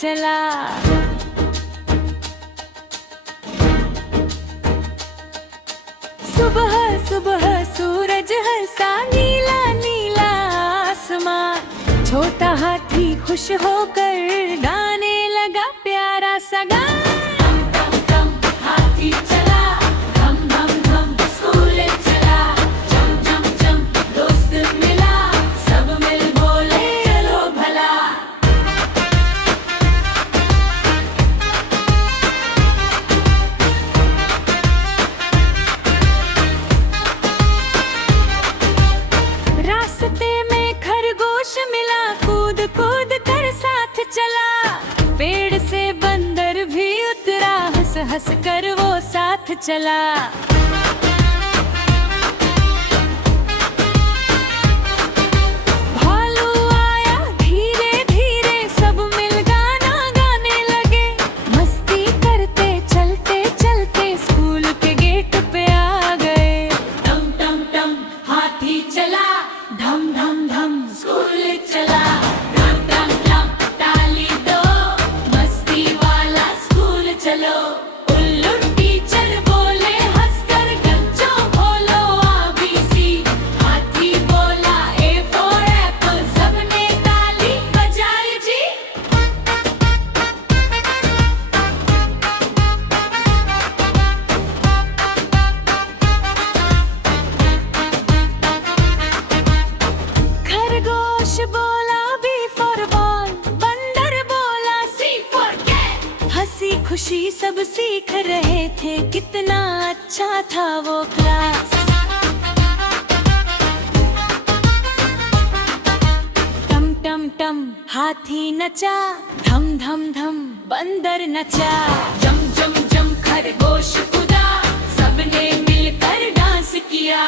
चला। सुबह सुबह सूरज हंसा, नीला नीला आसमां। छोटा हाथी खुश होकर गाने लगा प्यारा सा गाना। हाथी चला, धम धम धम स्कूल चला। जम जम जम दोस्त मिला, सब मिल बोले चलो भला। रास्ते में खरगोश मिला, कूद कूद कर साथ चला। पेड़ से बंदर भी उतरा, हंस हंस कर वो साथ चला। भालू आया धीरे धीरे, सब मिल गाना गाने लगे। मस्ती करते चलते चलते स्कूल के गेट पे आ गए। टम टम टम हाथी चला, धम धम धम स्कूल चला। टम टम टम ताली दो, मस्ती वाला स्कूल चलो। उल्लू टीचर बोले हंसकर, बच्चों बोलो ABC। हाथी बोला A for apple, सबने ताली बजाई जी। खरगोश बोला B for ball, बंदर बोला C for cat। हंसी खुशी सब सीख रहे थे, कितना अच्छा था वो क्लास। टम टम टम हाथी नचा, धम धम धम बंदर नचा। जम जम जम खरगोश कूदा, सबने मिलकर डांस किया।